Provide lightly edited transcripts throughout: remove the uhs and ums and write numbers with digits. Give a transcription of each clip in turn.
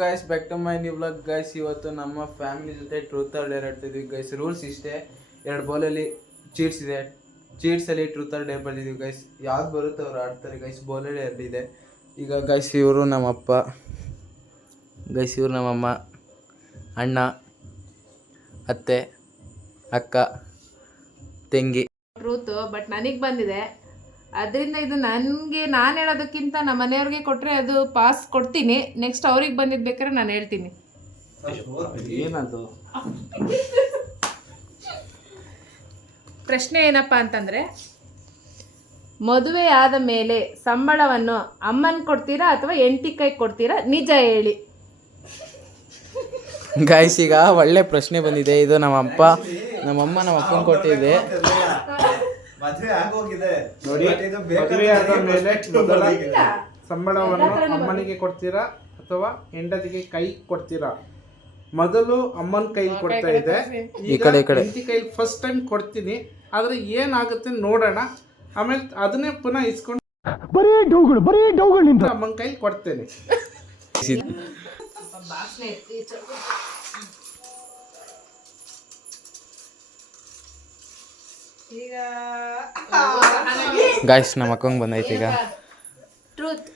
Guys back to my new vlog guys. ಇವತ್ತು ನಮ್ಮ family ಜೊತೆ ಟ್ರೂತ್ ಆರ್ ಡೇರ್ ಆಡ್ತಿದ್ವಿ ಗೈಸ್. ರೂಲ್ಸ್ ಇಷ್ಟೇ, 2 ಬೌಲಲ್ಲಿ ಚೀಟ್ಸ್ ಇದೆ, ಚೀಟ್ಸಲ್ಲಿ ಟ್ರೂತ್ ಆರ್ ಡೇರ್ ಬಂದಿದ್ದೀವಿ ಗೈಸ್. ಯಾವ್ದು ಬರುತ್ತೆ ಅವ್ರು ಆಡ್ತಾರೆ ಗೈಸ್. ಬೌಲಲ್ಲಿ 2 ಇದೆ. ಈಗ ಗೈಸ್ ಇವರು ನಮ್ಮಪ್ಪ ಗೈಸ್, ಇವರು ನಮ್ಮಮ್ಮ, ಅಣ್ಣ, ಅತ್ತೆ, ಅಕ್ಕ, ತಂಗಿ. ಟ್ರೂತ್ ಬಟ್ ನನಗೆ ಬಂದಿದೆ, ಅದರಿಂದ ಇದು ನನಗೆ ನಾನು ಹೇಳೋದಕ್ಕಿಂತ ನಮ್ಮ ಮನೆಯವ್ರಿಗೆ ಕೊಟ್ಟರೆ ಅದು ಪಾಸ್ ಕೊಡ್ತೀನಿ. ನೆಕ್ಸ್ಟ್ ಅವ್ರಿಗೆ ಬಂದಿದ್ದು ಬೇಕಾದ್ರೆ ನಾನು ಹೇಳ್ತೀನಿ. ಏನದು ಪ್ರಶ್ನೆ ಏನಪ್ಪ ಅಂತಂದರೆ, ಮದುವೆ ಆದ ಮೇಲೆ ಸಂಬಳವನ್ನು ಅಮ್ಮನ ಕೊಡ್ತೀರಾ ಅಥವಾ ಹೆಂಡತಿ ಕೈ ಕೊಡ್ತೀರಾ? ನಿಜ ಹೇಳಿ ಗೈಸ್. ಈಗ ಒಳ್ಳೆ ಪ್ರಶ್ನೆ ಬಂದಿದೆ. ಇದು ನಮ್ಮಮ್ಮ ನಮ್ಮ ಅಪ್ಪನ ಕೊಟ್ಟಿದೆ ನೋಡಿ. ಮದುವೆ ಆದ ಮೇಲೆ ಮೊದಲ ಸಂಬಳವನ್ನು ಅಮ್ಮನಿಗೆ ಕೊಡ್ತೀರಾ ಅಥವಾ ಹೆಂಡತಿಗೆ ಕೈ ಕೊಡ್ತೀರಾ? ಮೊದಲು ಅಮ್ಮನ ಕೈ ಕೊಡ್ತಾ ಇದೆ, ಈಗ ಹೆಂಡತಿ ಕೈ ಫಸ್ಟ್ ಟೈಮ್ ಕೊಡ್ತೀನಿ. ಆದ್ರೆ ಏನಾಗುತ್ತೆ ನೋಡೋಣ. ಆಮೇಲೆ ಅದನ್ನೇ ಪುನಃ ಇಸ್ಕೊಂಡು ಬರೀ ಡೌಗಳಿಂದ ಅಮ್ಮನ ಕೈ ಕೊಡ್ತೇನೆ. ಗಾಯ್ಸ್ ನಮ್ಮ ಅಕ್ಕಂಗೆ ಬಂದೈತೆ ಈಗ. ಟ್ರೂತ್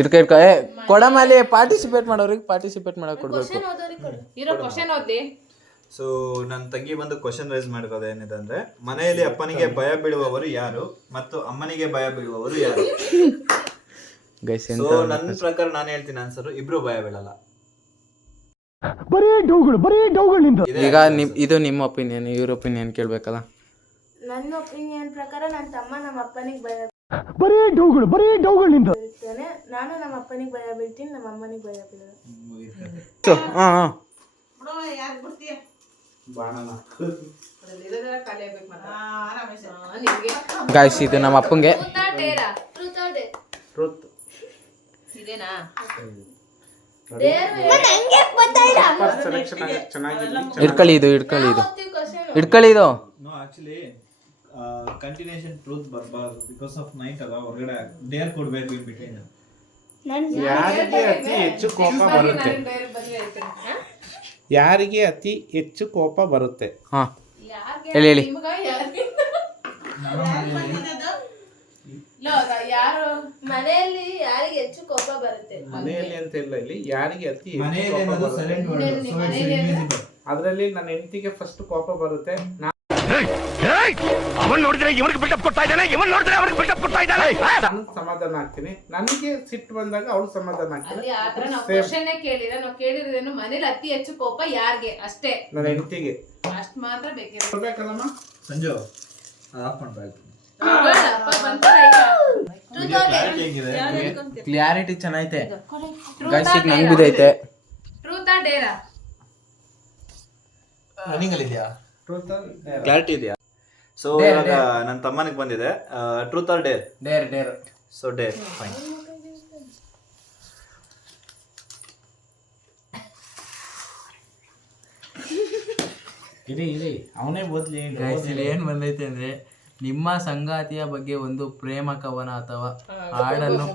ಇಡ್ಕ ಕೊಡಮಲ್ಲಿ ಪಾರ್ಟಿಸಿಪೇಟ್ ಮಾಡೋರಿಗೆ ಪಾರ್ಟಿಸಿಪೇಟ್ ಮಾಡಕ್ ಕೊಡ್ಬೇಕು. ಸೊ ನನ್ನ ತಂಗಿ ಬಂದು ಕ್ವಶನ್ ರೈಸ್ ಮಾಡಿರೋದು ಏನಿದೆ ಅಂದ್ರೆ, ಮನೆಯಲ್ಲಿ ಅಪ್ಪನಿಗೆ ಭಯ ಬೀಳುವವರು ಯಾರು ಮತ್ತು ಅಮ್ಮನಿಗೆ ಭಯ ಬೀಳುವವರು ಯಾರು? ಸೊ ನನ್ನ ಪ್ರಕಾರ ನಾನು ಹೇಳ್ತೀನಿ ಆನ್ಸರ್, ಇಬ್ರು ಭಯ ಬೀಳಲ್ಲ. ಈಗ ಇದು ನಿಮ್ಮ ಒಪಿನಿಯನ್, ಇವ್ರ ಒಪಿನಿಯನ್ ಕೇಳ್ಬೇಕಲ್ಲ. ನನ್ನ ಒಪಿನಿಯನ್ ಪ್ರಕಾರ ನನ್ನ ತಮ್ಮ ನಮ್ಮ ಅಪ್ಪನಿಗೆ ಭಯ ಬೀಳ್ತಾನೆ, ನಾನು ನಮ್ಮ ಅಪ್ಪನಿಗೆ ಭಯ ಬೀಳ್ತೀನಿ, ನಮ್ಮ ಅಮ್ಮನಿಗೆ ಭಯ ಬೀಳಲ್ಲ. ಗಾಯ್ಸ್ ಇದು ನಮ್ಮ ಅಪ್ಪಂಗೆ. ಇಡ್ಕೊಳ್ಳಿ ಇದು ನೋ ಆಕ್ಚುಲಿ ಕಂಟಿನ್ಯೂಷನ್ ಟ್ರೂತ್ ಬರಬಾರದು. ಬಿಕಾಸ್ ಆಫ್ ನೈಟ್ ಅಲ್ಲ, ಹೊರಗಡೆ ಡೇರ್ ಕೊಡ್ಬೇಕು ಇನ್ ಬಿಟ್ವೀನ್. ಯಾರಿಗೆ ಅತಿ ಹೆಚ್ಚು ಕೋಪ ಬರುತ್ತೆ? ಹಾ ಹೇಳಿ. ಮನೆಯಲ್ಲಿ ಯಾರಿಗೆ ಹೆಚ್ಚು ಕೋಪ ಬರುತ್ತೆ? ಮನೆಯಲ್ಲಿ ಅಂತ ಇಲ್ಲ, ಇಲ್ಲಿ ಯಾರಿಗೆ ಅತಿ ಅದರಲ್ಲಿ ನನ್ನ ಹೆಂಡತಿಗೆ ಫಸ್ಟ್ ಕೋಪ ಬರುತ್ತೆ. ನಾನು ಸಮಾಧಾನ ಆಗ್ತೀನಿ, ನನಗೆ ಸಿಟ್ಟು ಬಂದಾಗ ಅವಳು ಸಮಾಧಾನ ಆಗ್ತಾಳೆ. ಮನೇಲಿ ಅತಿ ಹೆಚ್ಚು ಕೋಪ ಯಾರಿಗೆ ಅಷ್ಟೇ, ನನ್ನ ಹೆಂಡತಿಗೆ ಅಷ್ಟು ಮಾತ್ರ ಬೇಕಲ್ಲಮ್ಮ. ಸಂಜು ಆಫ್ ಮಾಡ್ಬೇಕು. ಕ್ಲಿಯಾರಿಟಿ ಚೆನ್ನಾಗೈತೆ ಗೈಸ್. ಈಗ ನಂಗೆ ಬಿದ್ದೈತೆ. ಟ್ರೂತ್ ಆರ್ ಡೇರಾ ರನ್ನಿಂಗ್ ಅಲ್ಲಿ ಇದೆಯಾ? ಕ್ಲಾರಿಟಿ ಇದೆಯಾ? ಸೊ ಇವಾಗ ನನ್ನ ತಮ್ಮನಿಗೆ ಬಂದಿದೆ truth or Deere. Deere. So Deere, fine. ಇರಿ ಅವನೇ ಓದ್ಲಿ. ಏನ್ ಬಂದೈತೆ ಅಂದ್ರೆ, ನಿಮ್ಮ ಸಂಗಾತಿಯ ಬಗ್ಗೆ ಒಂದು ಪ್ರೇಮ ಕವನ ಅಥವಾ ಹಾಡನ್ನು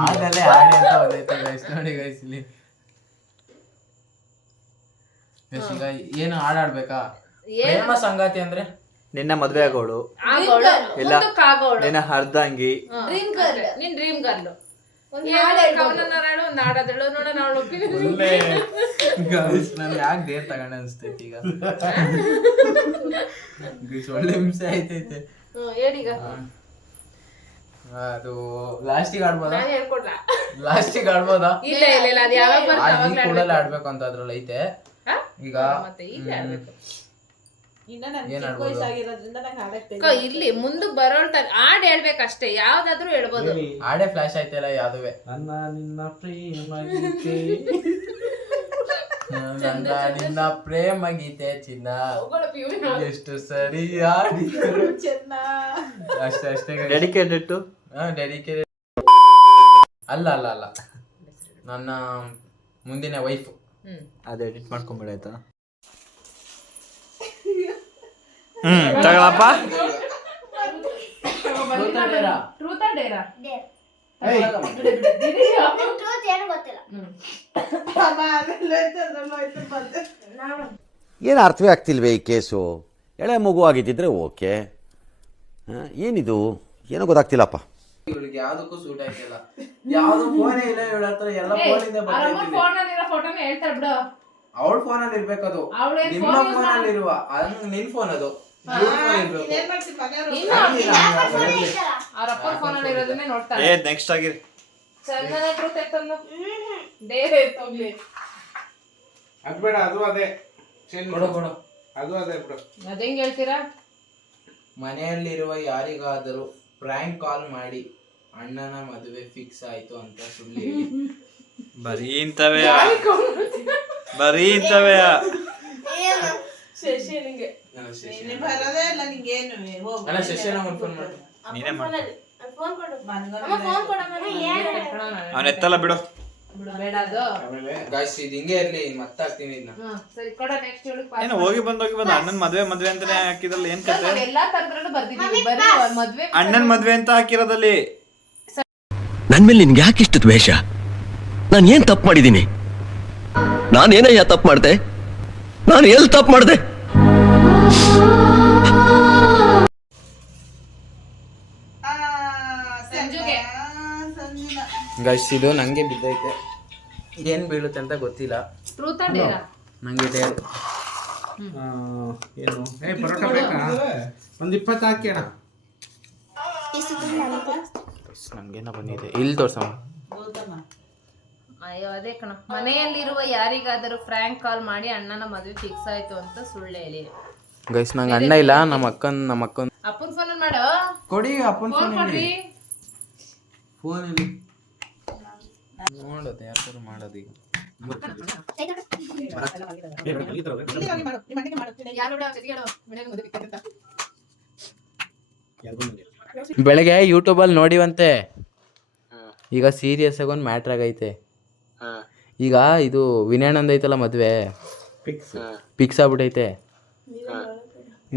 ಹಾಡಲ್ಲೇ ಹಾಡಿ ಅಂತ ಬಂದೈತೆ ಗೈಸ್. ನೋಡಿ ಗೈಸ್ ಇಲ್ಲಿ ಈಗ ಏನು ಹಾಡಾಡ್ಬೇಕಾ? ಪ್ರೇಮ ಸಂಗಾತಿ ಅಂದ್ರೆ ನಿನ್ನ ಮದ್ವೆ ಆಗೋಳು ಇಲ್ಲ ನಿನ್ನ ಅರ್ಧಾಂಗಿ, ನಿನ್ ಡ್ರೀಮ್ ಗರ್ಲ್. ನನ್ ಯಾಕೆ ಡೇರ್ ತಗೊಂಡ ಅನ್ಸ್ತೈತಿ ಈಗ. ಒಳ್ಳೆ ಹಿಂಸೆ ಆಯ್ತೈತೆ. ಅದು ಲಾಸ್ಟಿಗೆ ಆಡ್ಬೋದಾ? ಲಾಸ್ಟಿಗೆ ಆಡ್ಬೋದಾ? ಕೂಡಲೇ ಆಡ್ಬೇಕು ಅಂತ ಅದ್ರಲ್ಲಿ ಐತೆ. ಈಗ ಇಲ್ಲಿ ಮುಂದಕ್ಕೆ ಬರೋಳ್ತ ಹಾಡ್ ಹೇಳ್ಬೇಕಷ್ಟೇ, ಯಾವ್ದಾದ್ರು ಹೇಳ್ಬೋದು. ಹಾಡೇ ಫ್ಲಾಶ್ ಆಯ್ತಲ್ಲ ಯಾವ್ದುವೆ. ನಿನ್ನ ಪ್ರೇಮ ಗೀತೆ ಚಿನ್ನ ಎಷ್ಟು ಸರಿ ಹಾಡಿದರು ಅಷ್ಟೇ. ಡೆಡಿಕೇಟೆಡ್ ಟು ಡೆಡಿಕೇಟೆಡ್ ಅಲ್ಲ ನನ್ನ ಮುಂದಿನ ವೈಫ್. ಅದು ಎಡಿಟ್ ಮಾಡ್ಕೊಂಬಿಡಾಯ್ತಾ? ತಗೊಳಪ್ಪ. ಡೇರಾ ಡೇರ್ ಟ್ರೂತ್ ಏನು ಗೊತ್ತಿಲ್ಲ ನಾನು ಏನು ಅರ್ಥವೇ ಆಗ್ತಿಲ್ವೇ ಈ ಕೇಸು? ಎಳೆ ಮಗು ಆಗಿದ್ದಿದ್ರೆ ಓಕೆ, ಏನಿದು ಏನೋ ಗೊತ್ತಾಗ್ತಿಲ್ಲಪ್ಪ. ಇವಳಿಗೆ ಯಾವ್ದಕ್ಕೂ ಸೂಟ್ ಆಯ್ತಿಲ್ಲ, ಯಾವ್ದು ಫೋನೇ ಇಲ್ಲ ಇವಳ ಹತ್ರ, ಎಲ್ಲ ಫೋನಿಂದ ಬರ್ತಾ ಫೋನ್ ಅಲ್ಲಿರೋ ಫೋಟೋನ ಹೇಳ್ತಾರೆ ಬಿಡು. ಅವಳ ಫೋನಲ್ಲಿ ಇರ್ಬೇಕದು, ಅವ್ಳೇನ್ ನಿಮ್ಮ phone use ಫೋನಲ್ಲಿ ಇರುವ ನಿನ್ ಫೋನ್ ಅದು ಇವ್ಳ್ phone ಇರ್ಬೇಕು. ಅವ್ರ ಅಪ್ಪನ ಫೋನ್ ಅಲ್ಲಿ ಇರೋದನ್ನೇ ನೋಡ್ತಾಳೆ. ನೆಕ್ಸ್ಟ್ ಆಗಿರಿ. ಚಂದನ ಟ್ರೂತ್ ಎತ್ತಂದು ಡೇರ್ ಎತ್ತೋಗ್ಲಿ. ಅದು ಬೇಡ, ಅದು ಅದೇ ಕೊಡು ಕೊಡು. ಅದು ಅದೇ ಬಿಡು. ಅದೇಂಗ್ ಹೇಳ್ತೀರಾ? ಮನೆಯಲ್ಲಿರುವ ಯಾರಿಗಾದರೂ ಪ್ರ್ಯಾಂಕ್ ಕಾಲ್ ಮಾಡಿ ಅಣ್ಣನ ಮದುವೆ ಫಿಕ್ಸ್ ಆಯ್ತು ಅಂತ ಸುಳ್ಳು ಹೇಳಿ. ಬರೀ ಇಂತವೇ ಶಶಿನಿಗೆ ಅಣ್ಣ ಶಶಿನ ಒಂದು ಫೋನ್ ಮಾಡಿ. ನೀನೇ ಮಾಡು. ಫೋನ್ ಕೊಡು ಅಮ್ಮ, ಫೋನ್ ಕೊಡಮ್ಮ. ಅವನ್ ಎತ್ತಲ್ಲ ಬಿಡು. ಬೇಡ ಅದು. ಗಾಯ್ಸ್ ಇದು ಹಿಂಗೆ ಇರ್ಲಿ, ಮತ್ತೆ ಹಾಕ್ತೀನಿ ಇದನ್ನ. ಸರಿ ಕೊಡ. ನೆಕ್ಸ್ಟ್ ಏನು ಹೋಗಿ ಬಂದು ಅಣ್ಣನ್ ಮದ್ವೆ ಅಂತಾನೆ ಹಾಕಿದ್ರಲ್ಲಿ ಏನ್ ಕತೆ? ಎಲ್ಲಾ ತರದ್ರಲ್ಲೂ ಬರ್ದಿದೀವಿ. ಬರೀ ಮದ್ವೆ ಅಣ್ಣನ್ ಮದ್ವೆ ಅಂತ ಹಾಕಿರೋದಲ್ಲಿ ನನ್ ಮೇಲೆ ನಿನ್ಗೆ ಯಾಕೆ ಇಷ್ಟು ದ್ವೇಷ? ನಾನು ಏನ್ ತಪ್ಪು ಮಾಡಿದ್ದೀನಿ? ನಾನೇನಯ್ಯ ತಪ್ಪು ಮಾಡ್ದೆ? ನಾನು ಎಲ್ಲಿ ತಪ್ಪು ಮಾಡ್ದೆ? ಸಂಜುಗೆ ಗಾಯ್ಸ್ ಇದು ನಂಗೆ ಬಿದ್ದೈತೆ, ಏನ್ ಬೀಳುತ್ತೆ ಅಂತ ಗೊತ್ತಿಲ್ಲ. ಟ್ರೂತ್ ಡೇರಾ ನಂಗೆ ಡೇರ್ ಏನು ಪರೋಟ ಬೇಕಾ? ಒಂದು 20 ಹಾಕಿ ಅಣ್ಣ. ನಂಗೇನ ಬಂದಿದೆ ಇಲ್ಲಿ ತೋರ್ಸಮ್ಮ. ಅಯ್ಯೋ ಅದೇ ಕಣ. ಮನೆಯಲ್ಲಿರುವ ಯಾರಿಗಾದರೂ ಫ್ರ್ಯಾಂಕ್ ಕಾಲ್ ಮಾಡಿ ಅಣ್ಣನ ಮದುವೆ ಫಿಕ್ಸ್ ಆಯ್ತು ಅಂತ ಸುಳ್ಳು ಹೇಳಿ. ಗೈಸ್ ನಂಗೆ ಅಣ್ಣ ಇಲ್ಲ, ನಮ್ಮ ಅಕ್ಕನ್ ಅಪ್ಪನ ಫೋನ್ ಮಾಡು. ಕೊಡಿ, ಅಪ್ಪನ ಫೋನ್ ಕೊಡ್ರಿ. ಫೋನ್ ಇಲ್ಲಿ ನೋಡೋದು ಯಾರು ಮಾಡೋದು ಈಗ. ಬೆಳಗ್ಗೆ ಯೂಟ್ಯೂಬಲ್ಲಿ ನೋಡಿವಂತೆ, ಈಗ ಸೀರಿಯಸ್ ಆಗಿ ಒಂದು ಮ್ಯಾಟ್ರ್ ಆಗೈತೆ. ಈಗ ಇದು ವಿನಯಾನಂದ್ ಐತಲ್ಲ ಮದುವೆ ಫಿಕ್ಸ್ ಆಗ್ಬಿಟ್ಟೈತೆ.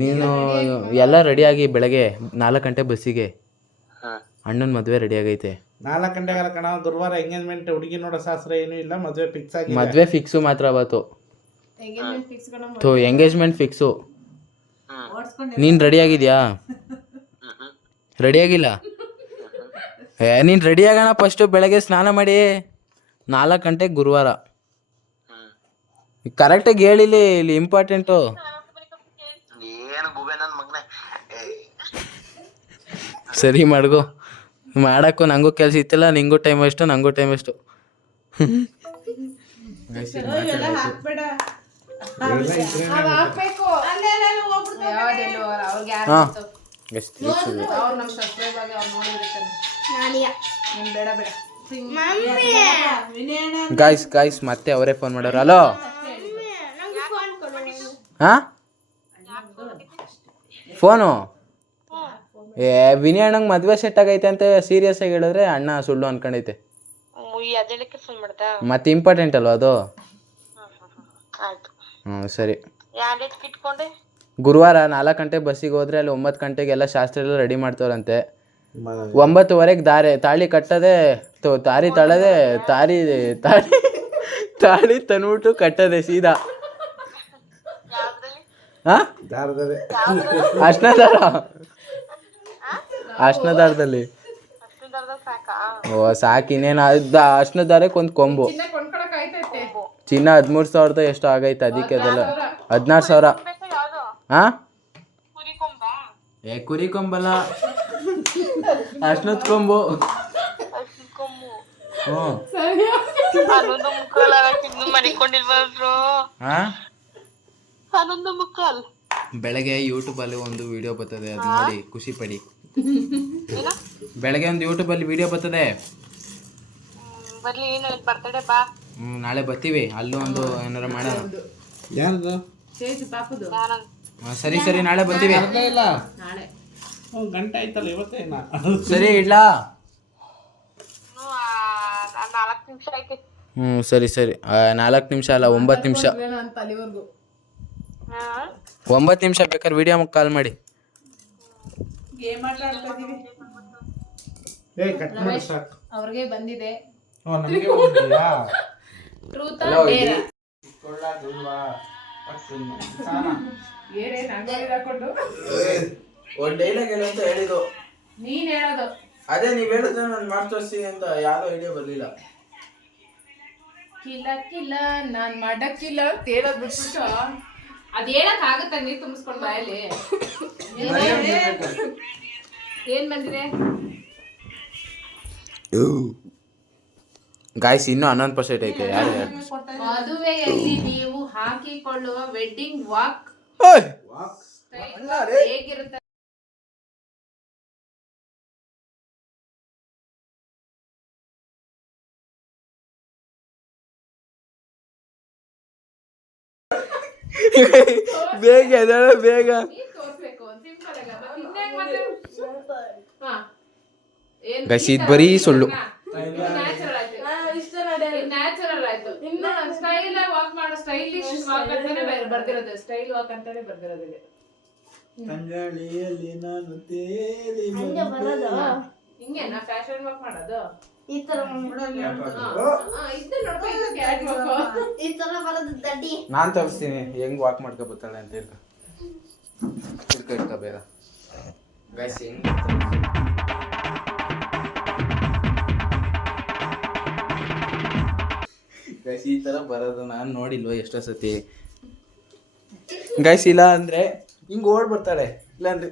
ನೀನು ಎಲ್ಲ ರೆಡಿಯಾಗಿ ಬೆಳಗ್ಗೆ 4 ಗಂಟೆ ಬಸ್ಸಿಗೆ ಅಣ್ಣನ ಮದುವೆ ರೆಡಿ ಆಗೈತೆ. 4 ಗಂಟೆಗಾಲ ಕಣ, ಗುರುವಾರ ಎಂಗೇಜ್ಮೆಂಟ್, ಹುಡುಗಿ ನೋಡೋ ಶಾಸ್ತ್ರ ಏನೂ ಇಲ್ಲ, ಮದುವೆ ಫಿಕ್ಸ್ ಆಗಿ. ಮದುವೆ ಫಿಕ್ಸು ಮಾತ್ರ ಅವತ್ತು. Engagement fix. ನೀನು ರೆಡಿ ಆಗಿದ್ಯಾ? ರೆಡಿ ಆಗಿಲ್ಲ? ನೀನು ರೆಡಿ ಆಗೋಣ ಫಸ್ಟು. ಬೆಳಗ್ಗೆ ಸ್ನಾನ ಮಾಡಿ 4 ಗಂಟೆಗೆ ಗುರುವಾರ ಕರೆಕ್ಟಾಗಿ ಹೇಳಿಲಿ, ಇಲ್ಲಿ ಇಂಪಾರ್ಟೆಂಟು. ಸರಿ ಮಾಡ್ಗೋ, ಮಾಡಕ್ಕೂ ನಂಗೂ ಕೆಲಸ ಇತ್ತಿಲ್ಲ, ನಿಂಗೂ ಟೈಮ್ ಎಷ್ಟು, ನಂಗೂ ಟೈಮ್ ಎಷ್ಟು. ಗಾಯ್ಸ್ ಮತ್ತೆ ಅವರೇ ಫೋನ್ ಮಾಡೋರು. ಹಲೋ ಹಾ ಫೋನು ವಿನಯ್ ಅಣ್ಣಂಗೆ ಮದುವೆ ಸೆಟ್ ಆಗೈತೆ ಅಂತ ಸೀರಿಯಸ್ ಆಗಿ ಹೇಳಿದ್ರೆ ಅಣ್ಣ ಸುಳ್ಳು ಅನ್ಕೊಂಡೈತೆ. ಮತ್ತೆ ಇಂಪಾರ್ಟೆಂಟ್ ಅಲ್ವಾ ಅದು? ಸರಿ. ಗುರುವಾರ 4 ಗಂಟೆಗೆ ಬಸ್ಸಿಗೆ ಹೋದ್ರೆ ಅಲ್ಲಿ 9 ಗಂಟೆಗೆ ಎಲ್ಲ ಶಾಸ್ತ್ರ ಎಲ್ಲ ರೆಡಿ ಮಾಡ್ತಾರಂತೆ. 9:15 ತಾಳಿ ಕಟ್ಟದೆ, ತಾರಿ ತಳದೆ, ತಾಳಿ ತಂದ್ಬಿಟ್ಟು ಕಟ್ಟದೆ ಸೀದಾ. ಹಾ ಅರ್ಶನ ದಾರದಲ್ಲಿ. ಓ ಸಾಕು, ಇನ್ನೇನು ಅರ್ಶನ ದಾರಕ್ಕೆ ಒಂದು ಕೊಂಬು. ಚಿನ್ನ 13,000 ಎಷ್ಟು ಆಗೈತೆ, ಅದಕ್ಕೆ ಅದೆಲ್ಲ 16,000. ಹಾ ಕುರಿ ಕೊಂಬಲ್ಲ, ಅರ್ಶನದ ಕೊಂಬು. ಬೆಳಗ್ಗೆ ಯೂಟ್ಯೂಬಲ್ಲಿ ಒಂದು ವಿಡಿಯೋ ಬರ್ತದೆ, ಅದು ನೋಡಿ ಖುಷಿ ಪಡಿ. ಬೆಳಗ್ಗೆ ಒಂದು ಯೂಟ್ಯೂಬಲ್ಲಿ ವಿಡಿಯೋ ಬರ್ತದೆ, ನಾಳೆ ಬರ್ತೀವಿ. ಅಲ್ಲೂ ಒಂದು ಏನಾರ ಮಾಡೋಣ. ಯಾರ್ದು? ಸರಿ ಸರಿ, ನಾಳೆ ಬರ್ತೀವಿ. ಇಲ್ಲ ಗಂಟೆ ಆಯ್ತಲ್ಲ ಇವತ್ತೇನ. ಸರಿ ಇಡ್ಲಾ? ಸರಿ ಸರಿ, 4 ನಿಮಿಷ ಅಲ್ಲ 9 ನಿಮಿಷ. 9 ನಿಮಿಷ ಬೇಕಾದ್ರೆ ವಿಡಿಯೋ ಕಾಲ್ ಮಾಡಿ. ಕಟ್ ಮಾಡಿ ಸಾಕು. ಅವ್ರಿಗೆ ಬಂದಿದೆ ನಮಗೆ ಬಂದಿದ್ಯಾ? ಟ್ರೂತ್ ಅಲ್ಲ, ಡೇರ್ ಕೊಳ್ಳೋದಿಲ್ವಾ? ಹಾಕೊಂಡು ಒಂದ್ ಡೈಲಾಗ್ ಏನು ಅಂತ ಹೇಳಿದ್ರು, ನೀನ್ ಹೇಳೋದು ಅದೇ ನೀವ್ ಹೇಳಿದ್ರೆ ನಾನು ಮಾಡಿ ತೋರಿಸಿ ಅಂತ ಯಾವ್ದೋ ಐಡಿಯಾ ಬರ್ಲಿಲ್ಲ. ಕಿಲ್ಲ ಕಿಲ್ಲ ನಾನ್ ಮಾಡಕ್ಕಿಲ್ಲ ಅಂತ ಹೇಳೋದ್ ಬಿಟ್ಬಿಟ್ಟು ಅದ್ ಹೇಳಕ್ ಆಗತ್ತ ನೀರ್ ತುಂಬಿಸ್ಕೊಂಡ್ ಬಾಯಲ್ಲಿ. ಏನ್ ಬಂದಿದೆ ಗಾಯ್ಸ್ ಇನ್ನೂ 11% ಐತೆ. ಯಾರು ಮದುವೆಯಲ್ಲಿ ನೀವು ಹಾಕಿಕೊಳ್ಳುವ ವೆಡ್ಡಿಂಗ್ ವಾಕ್ ಹೇಗಿರುತ್ತೆ? ಬೇಗ ಎದ್ದೇಳ ಬೇಗ. ನೀನ್ ತೋರ್ಸ್ಬೇಕು ಸಿಂಪಲ್ ಆಗ ಮತ್ತೆ ಇನ್ನೇನ್ ಮತ್ತೆ ಹಾ ಏನ್ ಗೈಸ್ ಇದು ಬರೀ ಸುಳ್ಳು. ನ್ಯಾಚುರಲ್ ಆಯ್ತು, ನ್ಯಾಚುರಲ್ ಆಯ್ತು. ಇನ್ನು ಸ್ಟೈಲ್ ವಾಕ್ ಮಾಡೋ ಸ್ಟೈಲಿಶ್ ವಾಕ್ ಅಂತಾನೆ ಬರ್ದಿರೋದು, ಸ್ಟೈಲ್ ವಾಕ್ ಅಂತಾನೆ ಬರ್ದಿರೋದು ಇದೆ. ತಂಗಾಳಿಯಲ್ಲಿ ನಾನು ತೇಲಿ ಹಂಗೆ ಬರೋದು ಹಿಂಗೇನಾ ಫ್ಯಾಷನ್ ವಾಕ್ ಮಾಡೋದು? ಈ ತರ ಇದು ನೋಡ್ಕೊ, ಇದು ಕ್ಯಾಟ್ ವಾಕ್. ಈ ತರ ಬರೋದು ದಡ್ಡಿ. ನಾನ್ ತೋರಿಸ್ತೀನಿ ಹೆಂಗ್ ವಾಕ್ ಮಾಡ್ಕೊ ಬರ್ತಾಳೆ ಅಂತ ಹೇಳ್ಕ ಬೇಡ ಗೈಸ್. ಹೆಂಗ್ ಗೈಸ್ ಈ ತರ ಬರೋದು ನಾನು ನೋಡಿಲ್ವ ಎಷ್ಟೋ ಸತಿ ಗೈಸ್. ಇಲ್ಲ ಅಂದ್ರೆ ಹಿಂಗ್ ಓಡ್ ಬರ್ತಾಳೆ, ಇಲ್ಲ ಅಂದ್ರೆ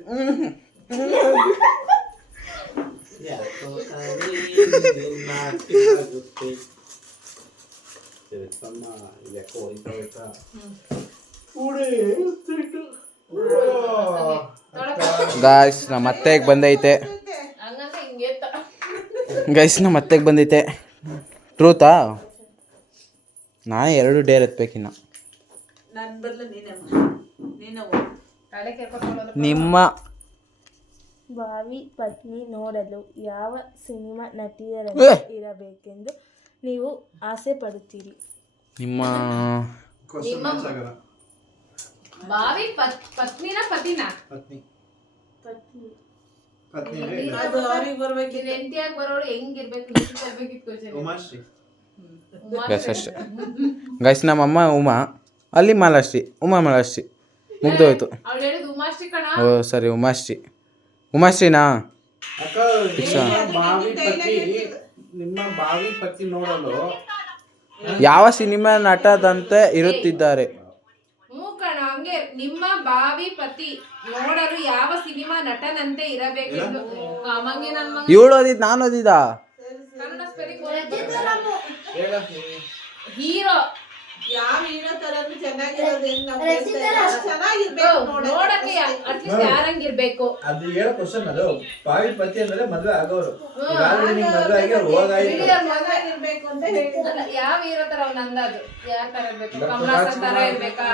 ಗಾಯ್ಸ್ ನಮ್ಮ ಅತ್ತೆಗೆ ಬಂದೈತೆ. ಹಂಗಂದ್ರೆ ಹಿಂಗೆ ಗೈಸ್ ನಮ್ಮ ಅತ್ತೆಗೆ ಬಂದೈತೆ ಟ್ರೂತಾ. ನಾನೇ 2 ಡೇರ್ ಎತ್ಬೇಕಿನ್ನ. ತಲೆ ಕೇಳ್ಕೊಂಡು ನಿಮ್ಮ ಭಾವಿ ಪತ್ನಿ ನೋಡಲು ಯಾವ ಸಿನಿಮಾ ನಟಿಯರಲ್ಲಿ ಇರಬೇಕೆಂದು ನೀವು ಆಸೆ ಪಡುತ್ತೀರಿ? ನಿಮ್ಮ ಭಾವಿ ಪತ್ನಿನ ಪತಿನ ಪತ್ನಿ ಪತ್ನಿ ಹೆಂಡತಿಯಾಗಿ ಬರೋಳು ಹೆಂಗಿರ್ಬೇಕು ಕ್ವಶನ್. ಉಮಾಶ್ರೀ. ಗೈಸ್ ಅಷ್ಟೇ ಗೈಸ್. ನಮ್ಮಮ್ಮ ಉಮಾ, ಅಲ್ಲಿ ಮಾಲಾಶ್ರೀ, ಉಮಾ ಮಾಲಾಶ್ರೀ ಮುಗ್ದೋಯ್ತು. ಅವ್ಳು ಹೇಳಿದ್ ಉಮಾಶ್ರೀ ಕಣ. ಓ ಸರಿ ಉಮಾಶ್ರೀ. ಉಮಾಶ್ರೀನಾ? ನಿಮ್ಮ ಭಾವಿ ಪತಿ ನೋಡಲು ಯಾವ ಸಿನಿಮಾ ನಟದಂತೆ ಇರುತ್ತಿದ್ದಾರೆ? ಹ್ಞೂ ಕಣ ಹಂಗೆ. ನಿಮ್ಮ ಭಾವಿ ಪತಿ ನೋಡಲು ಯಾವ ಸಿನಿಮಾ ನಟನಂತೆ ಇರಬೇಕೆಂದು ಮಂಗೆ ನನ್ ಮಗ ಇವಳು ಓದಿದ್ ನಾನು ಓದಿದ ಕನ್ನಡ ಸ್ಪೆಲ್ಲಿಂಗ್ ಹೀರೋ ಯಾವ ಹೀರೋ ತರನು ಚೆನ್ನಾಗಿರೋದು ನೋಡಕ್ಕೆ ಅಟ್ಲೀಸ್ಟ್ ಯಾರಂಗಿರ್ಬೇಕು. ಅದು ಹೇಳೋ ಕ್ವಶನ್ ಅದು. ಬಾವಿ ಪತಿ ಅಂದ್ರೆ ಮದ್ವೆ ಆಗೋರು. ಮದ್ವೆ ಆಗಿ ಅವ್ರು ಹೋಗಾಯ್ತು. ಇರ್ಬೇಕು ಅಂತ ಹೇಳಿದ್ರು. ಅಲ್ಲ, ಯಾವ ಹೀರೋ ತರ ಅವ್ನ ಅಂದಾಜು ಯಾವ ತರ ಇರ್ಬೇಕು? ಕಮಲಾಸನ್ ತರ ಇರ್ಬೇಕಾ?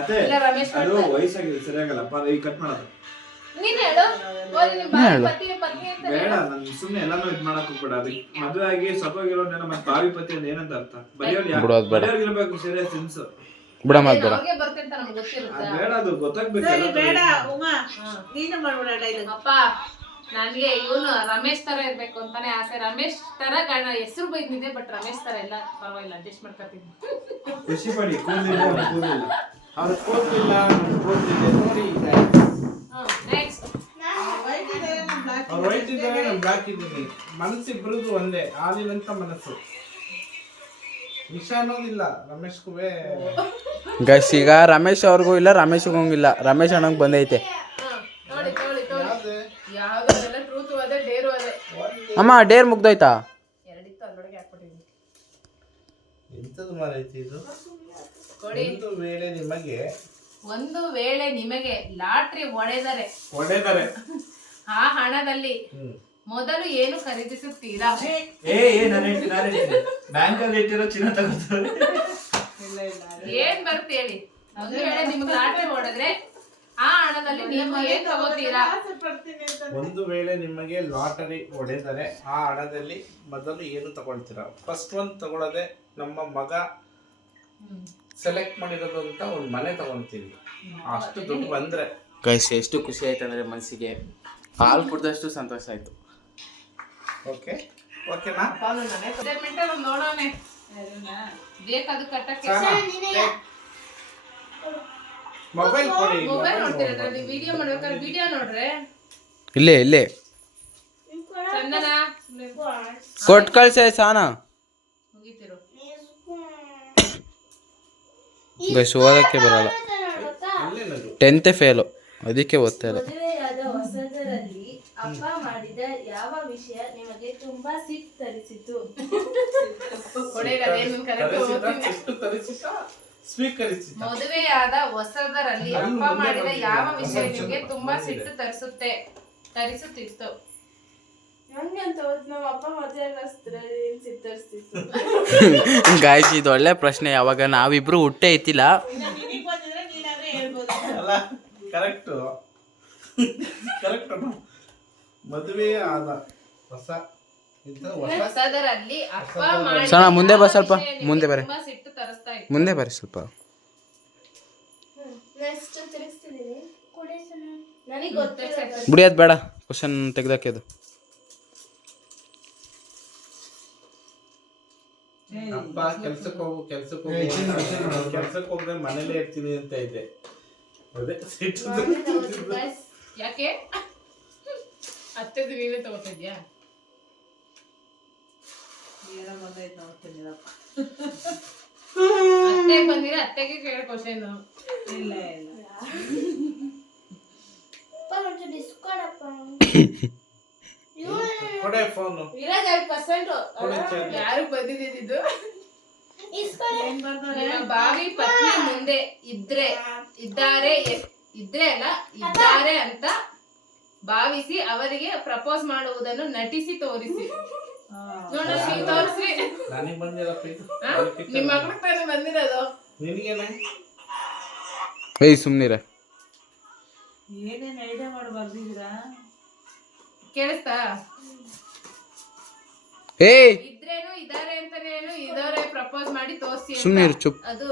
ಅದೇ ಇಲ್ಲ ರಮೇಶ್ ಅದು ಭಟ್ ವಯಸ್ಸಾಗಿದೆ ಸರಿಯಾಗಲ್ಲ. ಈಗ ಕಟ್ ಮಾಡೋದು ನೀನ್ ಹೇಳು. ಓದಿ ನಿಮ್ ಭಾವಿ ಪತಿ ಪತ್ನಿ ಅಂತ ಬೇಡ. ಹೇಳು. ನನ್ ಸುಮ್ನೆ ಎಲ್ಲಾನು ಇದ್ ಮಾಡಕ್ ಹೋಗ್ಬೇಡ. ಅದಕ್ಕೆ ಮದ್ವೆ ಆಗಿ ಸತ್ತೋಗಿರೋನೇನೋ ಮತ್ತೆ ಬಾವಿ ಪತಿ ಅಂತ ಏನಂತ ಅರ್ಥ? ಬಿಡೋದ್ ಬೇಡ. ಬರೆಯೋರ್ಗಿರ್ಬೇಕು ಸರಿಯಾದ ಸೆನ್ಸ್. ಬಿಡ ಮಾತ್ ಬೇಡ. ಅವ್ರಿಗೆ ಬರ್ತಂತ ನಮ್ಗೆ ಗೊತ್ತಿರುತ್ತಾ? ಬೇಡ, ಅದು ಗೊತ್ತಾಗ್ಬೇಕು. ಸರಿ ಬೇಡ ಉಮಾ ನೀನು ಮಾಡ್ಬೇಡ ಡೈಲಾಗ್. ಅಪ್ಪ ನನ್ಗೆ ಇವನು ರಮೇಶ್ ತರ ಇರ್ಬೇಕು ಅಂತಾನೆ ಆಸೆ. ರಮೇಶ್ ತರ ಹೆಸರು ಬೈದಿದೆ, ಬಟ್ ರಮೇಶ್ ತರ ಎಲ್ಲ ಪರವಾಗಿಲ್ಲ, ಅಡ್ಜಸ್ಟ್ ಮಾಡ್ಕೊತೀನಿ. ಖುಷಿ ಪಡಿ. ಕೂದಲಿಲ್ಲ ಅವ್ರು ಕೂತಿಲ್ಲ ಕೂತಿದೆ ನೋಡಿ. ನೆಕ್ಸ್ಟ್ ವೈಟ್ ಇದೆ ನಮ್ ಬ್ಲಾಕ್ ಅವ್ರು ವೈಟ್ ಇದ್ದಾರೆ, ನಾನು ಬ್ಲಾಕ್ ಇದ್ದೀನಿ. ಮನಸ್ಸಿಬ್ರದ್ದು ಒಂದೇ, ಹಾಲಿನಂತ ಮನಸ್ಸು. ವಿಷ ಅನ್ನೋದಿಲ್ಲ ರಮೇಶ್ಗೂ. ಗೈಸ್ ಈಗ ರಮೇಶ್ ಅವ್ರಿಗೂ ಇಲ್ಲ, ರಮೇಶ್ಗೂ ಹೋಗಿಲ್ಲ. ರಮೇಶ್ ಅಣ್ಣಂಗೆ ಬಂದೈತೆ. ನೋಡಿ ತಗೊಳ್ಳಿ ಯಾವ್ದೆಲ್ಲ ಟ್ರೂತ್ ಅದೇ ಡೇರು ಅದೇ. ಅಮ್ಮ ಡೇರ್ ಮುಗ್ದೋಯ್ತಾ? ಎರಡಿತ್ತು ಅದ್ರೊಳಗೆ ಹಾಕ್ಬಿಟ್ಟಿದ್ದೀನಿ. ಎಂಥದ್ದು ಮಾರೈತಿ ಇದು? ಕೊಡಿ. ಒಂದು ವೇಳೆ ನಿಮಗೆ ಲಾಟ್ರಿ ಹೊಡೆದರೆ ಆ ಹಣದಲ್ಲಿ ಮೊದಲು ಏನು ಖರೀದಿಸುತ್ತೀರಾ? ಬ್ಯಾಂಕ್ ಅಲ್ಲಿ ಇಟ್ಟಿರೋ ಚಿನ್ನ ತಗೋತಾರೆ. ಏನ್ ಬರುತ್ತೆ ಹೇಳಿ. ಒಂದು ವೇಳೆ ನಿಮ್ಗೆ ಲಾಟ್ರಿ ಹೊಡೆದ್ರೆ ಆ ಹಣದಲ್ಲಿ ನೀವು ಏನ್ ತಗೋತೀರಾ? ಒಂದು ವೇಳೆ ನಿಮಗೆ ಲಾಟರಿ ಹೊಡೆದರೆ ಆ ಹಣದಲ್ಲಿ ಮೊದಲು ಏನು ತಗೊಳ್ತೀರಾ? ಫಸ್ಟ್ ಒಂದು ತಗೊಳ್ಳೋದೆ ನಮ್ಮ ಮಗ ಸೆಲೆಕ್ಟ್ ಮಾಡಿರೋದು ಅಂತ ಒಂದು ಮನೆ ತಗೊಳ್ತೀವಿ. ಅಷ್ಟು ದುಡ್ಡು ಬಂದ್ರೆ ಗೈಸ್ ಎಷ್ಟು ಖುಷಿ ಆಯ್ತು ಅಂದರೆ ಮನಸ್ಸಿಗೆ ಹಾಲು ಕುಡ್ದಷ್ಟು ಸಂತೋಷ ಆಯಿತು. ಓಕೆ ಓಕೆನಾ? ನೋಡೋಣ ಬೇಕಾದ ಕಟ್ಟಕ್ಕೆ ಮೊಬೈಲ್ ಕೊಡಿ. ಮೊಬೈಲ್ ನೋಡ್ತೀರ ವಿಡಿಯೋ ಮಾಡ್ಬೇಕಾದ್ರೆ ವಿಡಿಯೋ ನೋಡ್ರೆ ಇಲ್ಲೇ ಚಂದನ ಕೊಟ್ಟು ಕಳ್ಸೆ ಸಾನ ಮುಗಿತಿರು. ಗೈಸ್ ಓದಕ್ಕೆ ಬರಲ್ಲ, 10th ಫೇಲು, ಅದಕ್ಕೆ ಓದ್ತಾ ಇಲ್ಲ. ಮದುವೆಯಾದ ಹೊಸದರಲ್ಲಿ ಅಪ್ಪ ಮಾಡಿದ ಯಾವ ವಿಷಯ ನಿಮಗೆ ತುಂಬಾ ಸಿಟ್ಟು ತರಿಸಿತು? ಮದುವೆಯಾದ ಹೊಸದರಲ್ಲಿ ಅಪ್ಪ ಮಾಡಿದ ಯಾವ ವಿಷಯ ನಿಮಗೆ ತುಂಬಾ ಸಿಟ್ಟು ತರಿಸುತ್ತಿತ್ತು? ನಂಗೆ ಅಂತ ನಮ್ಮ ಅಪ್ಪ ಮದುವೆ ಸಿಟ್ಟು ತರಿಸ್ತಿತ್ತು. ಗಾಯ್ಸ್ ಇದು ಒಳ್ಳೆ ಪ್ರಶ್ನೆ. ಯಾವಾಗ ನಾವಿಬ್ರು ಹುಟ್ಟೆ ಐತಿಲ್ಲ. ನಿನಗ್ ಬಂದಿದ್ರೆ ನೀನಾದ್ರೆ ಹೇಳ್ಬೋದು. ಅಲ್ಲ ಕರೆಕ್ಟು ಮದುವೆ ಆದ ಹೊಸದರಲ್ಲಿ ಅಪ್ಪ ಮಾಡಿದ ಸಣ್ಣ ಮುಂದೆ ಬಾ, ಯಾವ ಸ್ವಲ್ಪ ವಿಷಯ ನಿಮಗೆ ಮುಂದೆ ಬರೆ, ತುಂಬಾ ಸಿಟ್ಟು ತರಿಸ್ತಾ ಇತ್ತು? ಮುಂದೆ ಬರ್ರಿ ಸ್ವಲ್ಪ. ನೆಕ್ಸ್ಟ್ ತಿರುಗಿಸ್ತಿದ್ದೀನಿ. ನನಗೆ ಗೊತ್ತಿಲ್ಲ. ಬಿಡಿಯೋದು ಬೇಡ, ಕ್ವಶನ್ ತೆಗ್ದಾಕಿದು. ಅಪ್ಪ ಕೆಲ್ಸಕ್ಕೆ ಹೋದ್ರೆ ಮನೇಲೇ ಇರ್ತೀನಿ ಅಂತ ಇದ್ದೆ. ಅದೇ ಸಿಟ್ಟು. ಯಾಕೆ ಅತ್ತೆದು ನೀವೇ ತಗೋತಿದ್ಯಾ? ಏನೋ ಬಂದೈತೆ ನೋಡ್ತೀನಿರಪ್ಪ. ಅತ್ತೆಗೆ ಬಂದಿರ ಅತ್ತೆಗೆ ಕೇಳ ಕ್ವಶನ್. ಇಲ್ಲ ಕೊಡೆ ಫೋನು. ಯಾರು ಬಂದಿದ್ದು? ಏನ್ ಬರ್ತಾರೆ? ನಿಮ್ಮ ಭಾವಿ ಪತ್ನಿ ಮುಂದೆ ಇದ್ದಾರೆ ಅಂತ ಭಾವಿಸಿ ಅವರಿಗೆ ಪ್ರಪೋಸ್ ಮಾಡುವುದನ್ನು ನಟಿಸಿ ತೋರಿಸಿ. ನೋಡ್ರಿ ತೋರಿಸಿ. ನನಗೆ ಬಂದಿರಪ್ಪ ಇದು. ನಿಮ್ಮ ಮಗಳಿಗೆ ತಾನೇ ಬಂದಿರೋದು. ನಿನಗೇನೆ ಏಯ್ ಸುಮ್ನಿರ. ಏನೇನ್ ಐಡಿಯಾ ಮಾಡಿ ಬರ್ದಿದ್ದೀರಾ? ಕೇಳಿಸ್ತಾ? ಏಯ್ ಇದ್ರೇನು ಇದಾರೆ ಅಂತಾನೇನು ಇದವರೇ ಪ್ರಪೋಸ್ ಮಾಡಿ ತೋರಿಸಿ. ಸುಮ್ನೆ ಇರು, ಚುಪ್. ಅದು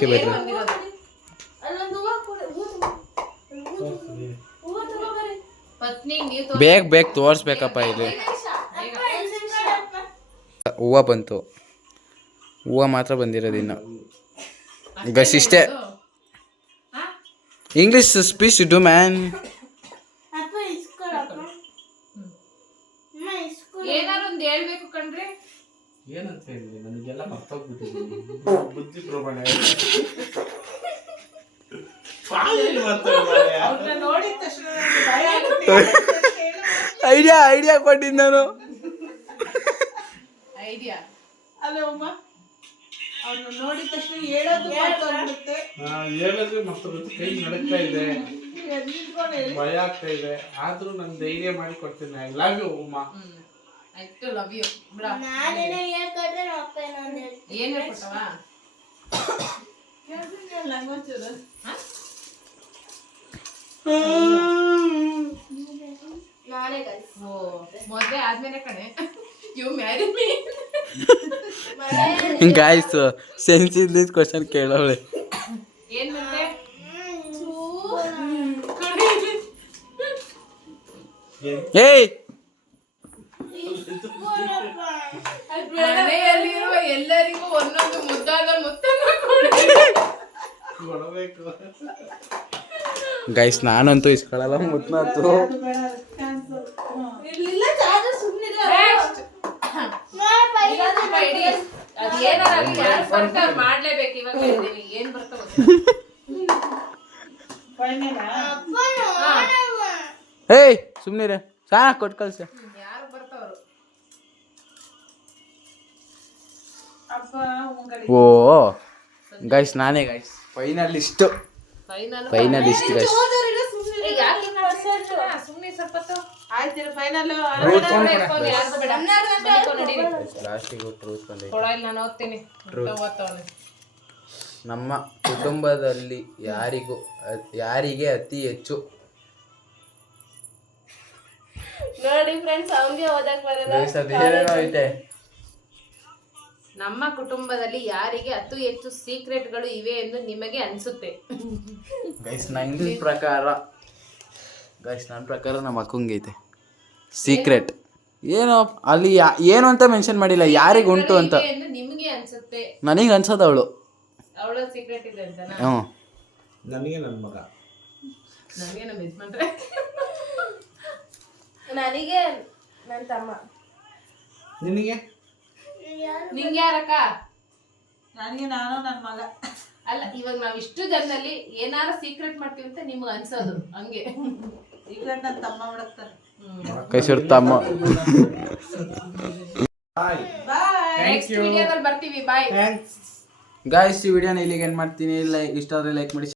ಬೇಡ್ರಿ. ಏನ್ ಬಂದಿರೋದು? ಅಲ್ಲೊಂದು ಹೂವು ತಗೋಬರಿ. ಪತ್ನಿ ನೀವು ಬೇಗ ತೋರಿಸ್ಬೇಕಪ್ಪ ಇಲ್ಲಿ. ಹೂವು ಬಂತು, ಹೂವು ಮಾತ್ರ ಬಂದಿರೋದು ಇನ್ನು. ಗಸ್ ಇಷ್ಟೇ. English speech do man. ಏನಾರು ಒಂದು ಹೇಳ್ಬೇಕು ಕಣ್ರಿ. ಏನಂತ ಹೇಳಿದ್ರಿ? ನನಗೆಲ್ಲ ಮರ್ತೋಗ್ಬಿಟ್ಟಿದ್ದೀನಿ. ಬುದ್ಧಿ ಪ್ರಮಾಣ ಅವ್ರನ್ನ ನೋಡಿದ ತಕ್ಷಣ ನನಗೆ ಭಯ ಆಗುತ್ತೆ. ಐಡಿಯಾ ಕೊಟ್ಟಿದ್ದು ನಾನು. ಐಡಿಯಾ ಅಲ್ಲ ಉಮ್ಮ, ಅವ್ರನ್ನ ನೋಡಿದ ತಕ್ಷಣ ಹೇಳೋದು ಮರ್ತೋಗ್ಬಿಡುತ್ತೆ. ಹೇಳಿದ್ರೆ ಮತ್ತೆ ಕೈ ನಡಕ್ತಾ ಇದೆ, ನಿಂತ್ಕೊಂಡು ಹೇಳಿ. ಭಯ ಆಗ್ತಾ ಇದೆ. ಆದ್ರೂ ನಾನು ಧೈರ್ಯ ಮಾಡಿ ಕೊಡ್ತೀನಿ. ಐ ಲವ್ ಯು ಉಮ್ಮ. I too love you. ನಾನೇನೋ ಹೇಳ್ಕೊಟ್ರೆ ನಮ್ಮ ಅಪ್ಪ ಏನೋ ಒಂದು ಹೇಳ್ತಾರೆ. ಏನ್ ಹೇಳ್ಕೊಟ್ಟವ? ಕೇಳ್ತಿದ್ಯಲ್ಲ ಹಂಗೊಂಚೂರು. ನಾನೇ ಗೈಸ್. ಓ ಮದ್ವೆ ಆದ್ಮೇಲೆ ಕಣೆ. You marry me. Guys sensitive question ಕೇಳೋಳೆ. ಏನ್ ಮತ್ತೆ? ಏಯ್ ಮನೆಯಲ್ಲಿರುವ ಎಲ್ಲರಿಗೂ ಒಂದೊಂದು ಮುದ್ದಾದ ಮುತ್ತನ್ನು ಕೊಡಿ. ಕೊಡಬೇಕು. ಗೈಸ್ ನಾನಂತೂ ಇಸ್ಕೊಳ್ಳಲ್ಲ ಮುತ್ನಾತು. ಅದು ಬೇಡ, cancel. ಇರ್ಲಿಲ್ಲ ಚಾರ್ಜರ್ ಸುಮ್ಮನಿದೆ. ಅದು ಏನಾರ ಯಾರು ಬರ್ತಾರೆ ಮಾಡ್ಲೇಬೇಕು. ಇವಾಗ ಹೇಳ್ತೀನಿ ಏನ್ ಬರ್ತಾವ. Final ಆ? ಏಯ್ ಸುಮ್ನಿರ, ಸಾಕು ಕೊಟ್ಟು ಕಳ್ಸ. ಯಾರು ಬರ್ತಾವ್ರು? ಅಪ್ಪ ಉಂಗಡಿ. ಓ ಗೈಸ್ ನಾನೇ guys finalist. Final finalist guys. ಸುಮ್ಮನೆ ಸ್ವಲ್ಪ ಆಯ್ತು ಫೈನಲ್. ಲಾಸ್ಟಿಗೆ ಟ್ರೂತ್ ಬಂದೈತೆ. ಕೊಡ ಇಲ್ಲ ನಾನು ಓದ್ತೀನಿ. ಓದ್ತವನೆ. ನಮ್ಮ ಕುಟುಂಬದಲ್ಲಿ ಯಾರಿಗೆ ಅತಿ ಹೆಚ್ಚು ನೋಡಿ ಫ್ರೆಂಡ್ಸ್, ಅವನಿಗೆ ಓದಕ್ ಬರಲ್ಲ. ಗೈಸ್ ಅದೇನೋ ಐತೆ. ನಮ್ಮ ಕುಟುಂಬದಲ್ಲಿ ಯಾರಿಗೆ ಅತಿ ಹೆಚ್ಚು ಸೀಕ್ರೆಟ್ಗಳು ಇವೆ ಎಂದು ನಿಮಗೆ ಅನ್ಸುತ್ತೆ? ಗೈಸ್ ನನ್ನ ಪ್ರಕಾರ ನಮ್ಮ ಅಕ್ಕಂಗೆ ಐತೆ ಸೀಕ್ರೆಟ್. ಏನೋ ಅಲ್ಲಿ ಏನು ಅಂತ ಮೆನ್ಷನ್ ಮಾಡಿಲ್ಲ, ಯಾರಿಗೆ ಉಂಟು ಅಂತ. ನಿಮ್ಗೆ ಅನ್ಸುತ್ತೆ, ನನಗೆ ಅನ್ಸೋದು ಅವಳು. ಅವಳ ಸೀಕ್ರೆಟ್ ಇದೆ ಅಂತನಾ? ಹ್ಞೂ. ನನಗೆ ನನ್ನ ಮಗ, ನನಗೆ ನಮ್ಮ ಯಜಮಾನ್ರೆ, ನನಗೆ ನನ್ನ ತಮ್ಮ. ನಿನಗೆ ನಿಂಗೆ ಯಾರಕ್ಕ? ನನಗೆ ನಾನು ನನ್ನ ಮಗ. ಅಲ್ಲ, ಇವಾಗ ನಾವ್ ಇಷ್ಟು ಜನದಲ್ಲಿ ಏನಾರ ಸೀಕ್ರೆಟ್ ಮಾಡ್ತೀವಿ ಅಂತ ನಿಮ್ಗೆ ಅನ್ಸೋದು ಹಂಗೆ. ಈಗ ನನ್ನ ತಮ್ಮ ಮಾಡಕ್ತಾರೆ. ಕೈ ತಮ್ಮ. ನೆಕ್ಸ್ಟ್ ವಿಡಿಯೋದಲ್ಲಿ ಬರ್ತೀವಿ. ಬಾಯ್. ಥ್ಯಾಂಕ್ಸ್. ಗಾಯ್ಸ್, ಈ ವಿಡಿಯೋನ ಇಲ್ಲಿಗೆ ಎಂಡ್ ಮಾಡ್ತೀನಿ. ಇಷ್ಟ ಆದರೆ ಲೈಕ್ ಮಾಡಿ.